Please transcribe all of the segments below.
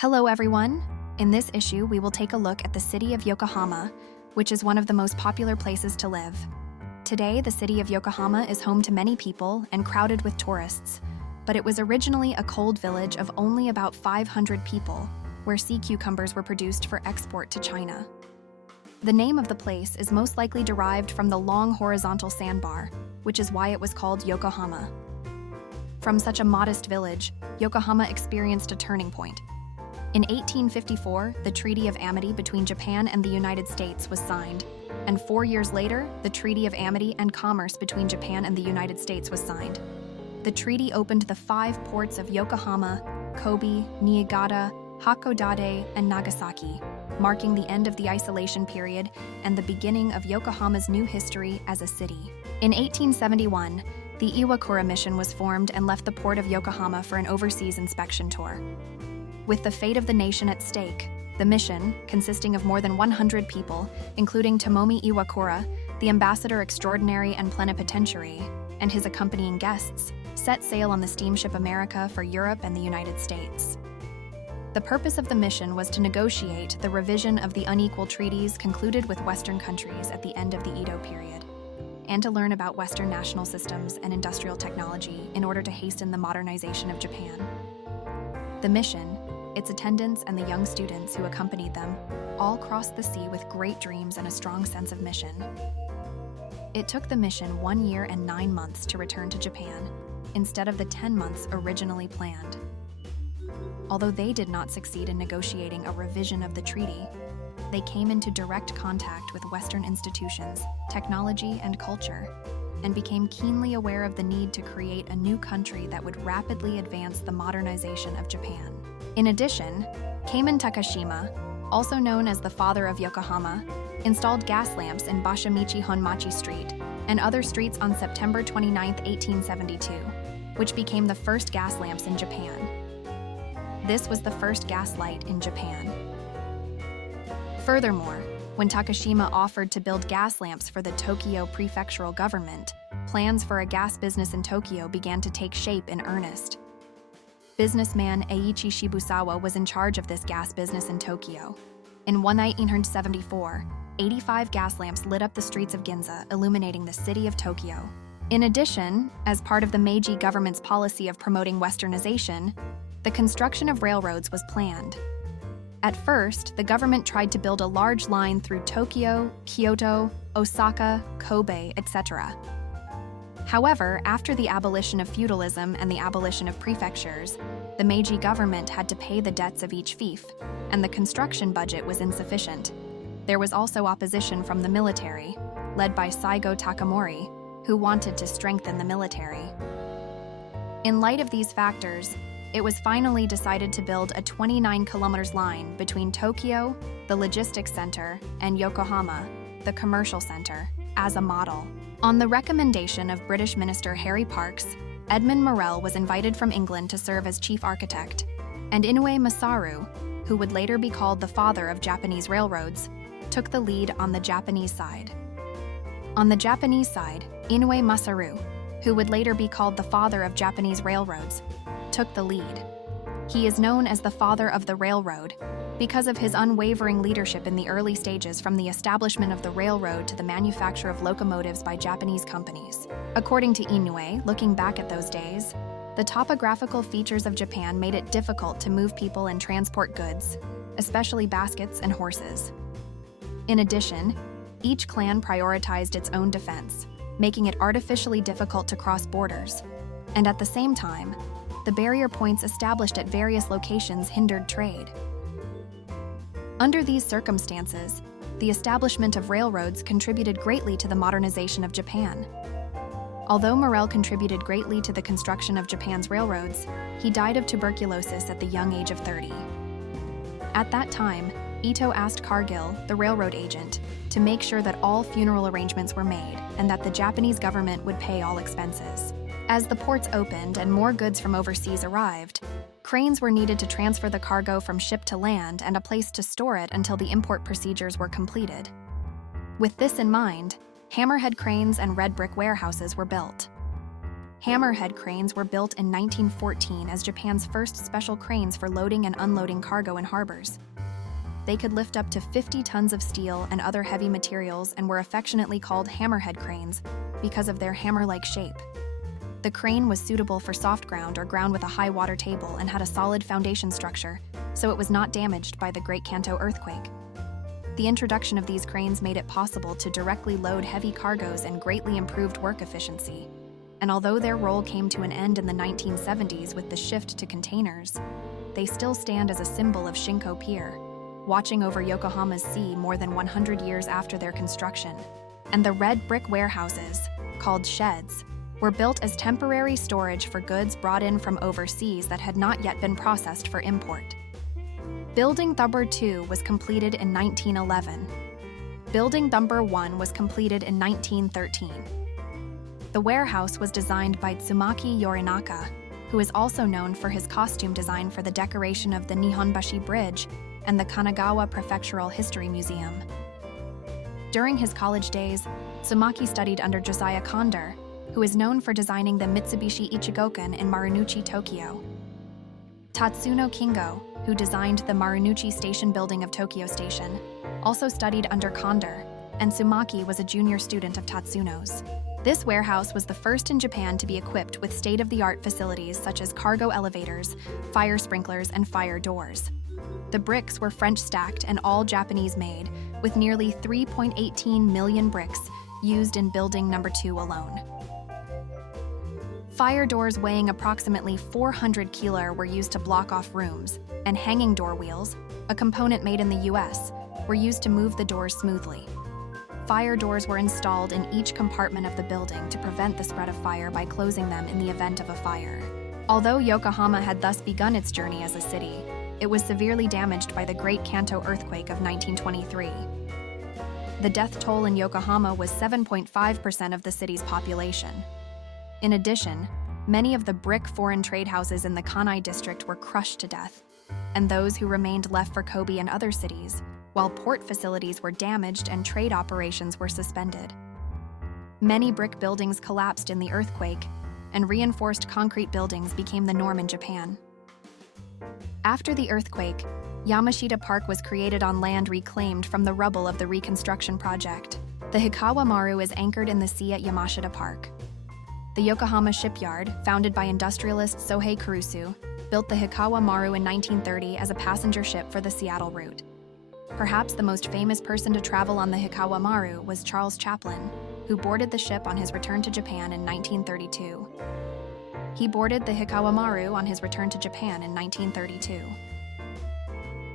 Hello everyone! In this issue, we will take a look at the city of Yokohama, which is one of the most popular places to live. Today, the city of Yokohama is home to many people and crowded with tourists, but it was originally a cold village of only about 500 people, where sea cucumbers were produced for export to China. The name of the place is most likely derived from the long horizontal sandbar, which is why it was called Yokohama. From such a modest village, Yokohama experienced a turning point. In 1854, the Treaty of Amity between Japan and the United States was signed, and 4 years later, the Treaty of Amity and Commerce between Japan and the United States was signed. The treaty opened the 5 ports of Yokohama, Kobe, Niigata, Hakodate, and Nagasaki, marking the end of the isolation period and the beginning of Yokohama's new history as a city. In 1871, the Iwakura mission was formed and left the port of Yokohama for an overseas inspection tour. With the fate of the nation at stake, the mission, consisting of more than 100 people, including Tomomi Iwakura, the ambassador extraordinary and plenipotentiary, and his accompanying guests, set sail on the steamship America for Europe and the United States. The purpose of the mission was to negotiate the revision of the unequal treaties concluded with Western countries at the end of the Edo period, and to learn about Western national systems and industrial technology in order to hasten the modernization of Japan. The mission, its attendants, and the young students who accompanied them all crossed the sea with great dreams and a strong sense of mission. It took the mission 1 year and 9 months to return to Japan, instead of the 10 months originally planned. Although they did not succeed in negotiating a revision of the treaty, they came into direct contact with Western institutions, technology, and culture, and became keenly aware of the need to create a new country that would rapidly advance the modernization of Japan. In addition, Kemen Takashima, also known as the father of Yokohama, installed gas lamps in Bashimichi Honmachi Street and other streets on September 29, 1872, which became the first gas lamps in Japan. This was the first gas light in Japan. Furthermore, when Takashima offered to build gas lamps for the Tokyo prefectural government, plans for a gas business in Tokyo began to take shape in earnest. Businessman Eiichi Shibusawa was in charge of this gas business in Tokyo. In 1974, 85 gas lamps lit up the streets of Ginza, illuminating the city of Tokyo. In addition, as part of the Meiji government's policy of promoting westernization, the construction of railroads was planned. At first, the government tried to build a large line through Tokyo, Kyoto, Osaka, Kobe, etc. However, after the abolition of feudalism and the abolition of prefectures, the Meiji government had to pay the debts of each fief, and the construction budget was insufficient. There was also opposition from the military, led by Saigo Takamori, who wanted to strengthen the military. In light of these factors, it was finally decided to build a 29-kilometer line between Tokyo, the logistics center, and Yokohama, the commercial center, as a model. On the recommendation of British Minister Harry Parkes, Edmund Morrell was invited from England to serve as chief architect, and Inoue Masaru, who would later be called the father of Japanese railroads, took the lead on the Japanese side. On the Japanese side, Inoue Masaru, who would later be called the father of Japanese railroads, took the lead. He is known as the father of the railroad because of his unwavering leadership in the early stages from the establishment of the railroad to the manufacture of locomotives by Japanese companies. According to Inoue, looking back at those days, the topographical features of Japan made it difficult to move people and transport goods, especially baskets and horses. In addition, each clan prioritized its own defense, making it artificially difficult to cross borders, and at the same time, the barrier points established at various locations hindered trade. Under these circumstances, the establishment of railroads contributed greatly to the modernization of Japan. Although Morrell contributed greatly to the construction of Japan's railroads, he died of tuberculosis at the young age of 30. At that time, Ito asked Cargill, the railroad agent, to make sure that all funeral arrangements were made and that the Japanese government would pay all expenses. As the ports opened and more goods from overseas arrived, cranes were needed to transfer the cargo from ship to land and a place to store it until the import procedures were completed. With this in mind, hammerhead cranes and red brick warehouses were built. Hammerhead cranes were built in 1914 as Japan's first special cranes for loading and unloading cargo in harbors. They could lift up to 50 tons of steel and other heavy materials and were affectionately called hammerhead cranes because of their hammer-like shape. The crane was suitable for soft ground or ground with a high water table and had a solid foundation structure, so it was not damaged by the Great Kanto earthquake. The introduction of these cranes made it possible to directly load heavy cargoes and greatly improved work efficiency. And although their role came to an end in the 1970s with the shift to containers, they still stand as a symbol of Shinko Pier, watching over Yokohama's sea more than 100 years after their construction. And the red brick warehouses, called sheds, were built as temporary storage for goods brought in from overseas that had not yet been processed for import. Building Number 2 was completed in 1911. Building Number 1 was completed in 1913. The warehouse was designed by Tsumaki Yorinaka, who is also known for his costume design for the decoration of the Nihonbashi Bridge and the Kanagawa Prefectural History Museum. During his college days, Tsumaki studied under Josiah Kondor, who is known for designing the Mitsubishi Ichigoken in Marunouchi, Tokyo. Tatsuno Kingo, who designed the Marunouchi Station building of Tokyo Station, also studied under Kondor, and Tsumaki was a junior student of Tatsuno's. This warehouse was the first in Japan to be equipped with state-of-the-art facilities such as cargo elevators, fire sprinklers, and fire doors. The bricks were French-stacked and all Japanese-made, with nearly 3.18 million bricks used in Building Number 2 alone. Fire doors weighing approximately 400 kilo were used to block off rooms, and hanging door wheels, a component made in the US, were used to move the doors smoothly. Fire doors were installed in each compartment of the building to prevent the spread of fire by closing them in the event of a fire. Although Yokohama had thus begun its journey as a city, it was severely damaged by the Great Kanto earthquake of 1923. The death toll in Yokohama was 7.5% of the city's population. In addition, many of the brick foreign trade houses in the Kanai district were crushed to death, and those who remained left for Kobe and other cities, while port facilities were damaged and trade operations were suspended. Many brick buildings collapsed in the earthquake, and reinforced concrete buildings became the norm in Japan. After the earthquake, Yamashita Park was created on land reclaimed from the rubble of the reconstruction project. The Hikawa Maru is anchored in the sea at Yamashita Park. The Yokohama shipyard, founded by industrialist Sohei Kurusu, built the Hikawa Maru in 1930 as a passenger ship for the Seattle route. Perhaps the most famous person to travel on the Hikawa Maru was Charles Chaplin, who boarded the ship on his return to Japan in 1932. He boarded the Hikawa Maru on his return to Japan in 1932.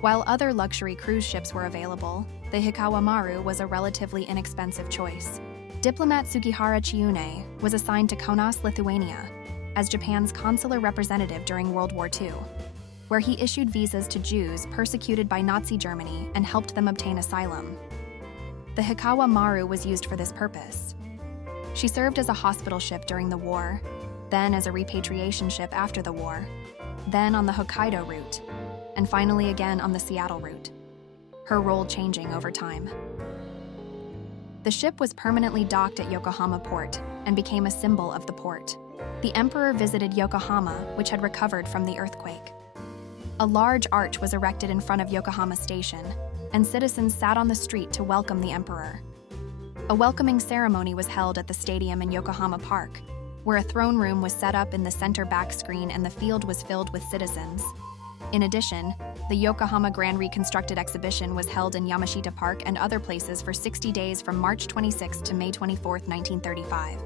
While other luxury cruise ships were available, the Hikawa Maru was a relatively inexpensive choice. Diplomat Sugihara Chiune was assigned to Kaunas, Lithuania, as Japan's consular representative during World War II, where he issued visas to Jews persecuted by Nazi Germany and helped them obtain asylum. The Hikawa Maru was used for this purpose. She served as a hospital ship during the war, then as a repatriation ship after the war, then on the Hokkaido route, and finally again on the Seattle route, her role changing over time. The ship was permanently docked at Yokohama Port and became a symbol of the port. The emperor visited Yokohama, which had recovered from the earthquake. A large arch was erected in front of Yokohama Station, and citizens sat on the street to welcome the emperor. A welcoming ceremony was held at the stadium in Yokohama Park, where a throne room was set up in the center back screen and the field was filled with citizens. In addition, the Yokohama Grand Reconstructed Exhibition was held in Yamashita Park and other places for 60 days from March 26 to May 24, 1935,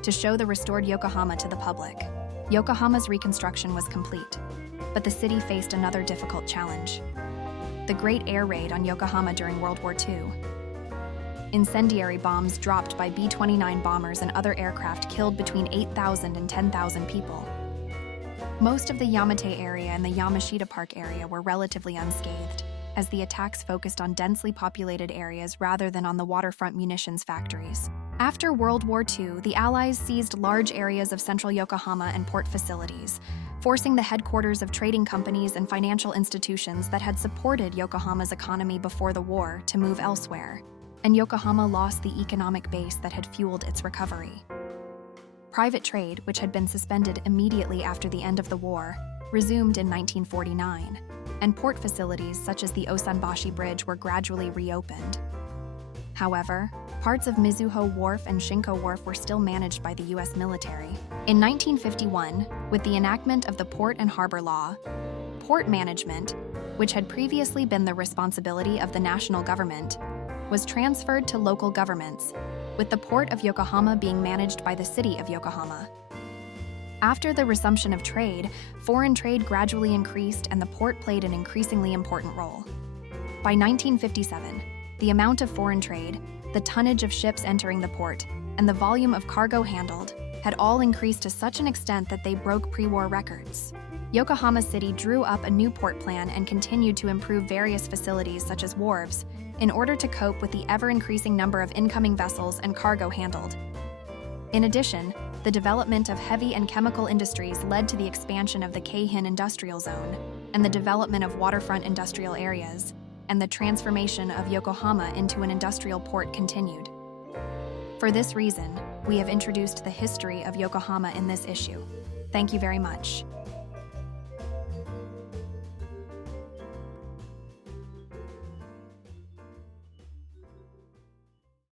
to show the restored Yokohama to the public. Yokohama's reconstruction was complete, but the city faced another difficult challenge: the Great Air Raid on Yokohama during World War II. Incendiary bombs dropped by B-29 bombers and other aircraft killed between 8,000 and 10,000 people. Most of the Yamate area and the Yamashita Park area were relatively unscathed, as the attacks focused on densely populated areas rather than on the waterfront munitions factories. After World War II, the Allies seized large areas of central Yokohama and port facilities, forcing the headquarters of trading companies and financial institutions that had supported Yokohama's economy before the war to move elsewhere, and Yokohama lost the economic base that had fueled its recovery. Private trade, which had been suspended immediately after the end of the war, resumed in 1949, and port facilities such as the Osunbashi Bridge were gradually reopened. However, parts of Mizuho Wharf and Shinko Wharf were still managed by the U.S. military. In 1951, with the enactment of the Port and Harbor Law, port management, which had previously been the responsibility of the national government, was transferred to local governments, with the Port of Yokohama being managed by the City of Yokohama. After the resumption of trade, foreign trade gradually increased and the port played an increasingly important role. By 1957, the amount of foreign trade, the tonnage of ships entering the port, and the volume of cargo handled had all increased to such an extent that they broke pre-war records. Yokohama City drew up a new port plan and continued to improve various facilities such as wharves in order to cope with the ever-increasing number of incoming vessels and cargo handled. In addition, the development of heavy and chemical industries led to the expansion of the Keihin Industrial Zone and the development of waterfront industrial areas, and the transformation of Yokohama into an industrial port continued. For this reason, we have introduced the history of Yokohama in this issue. Thank you very much.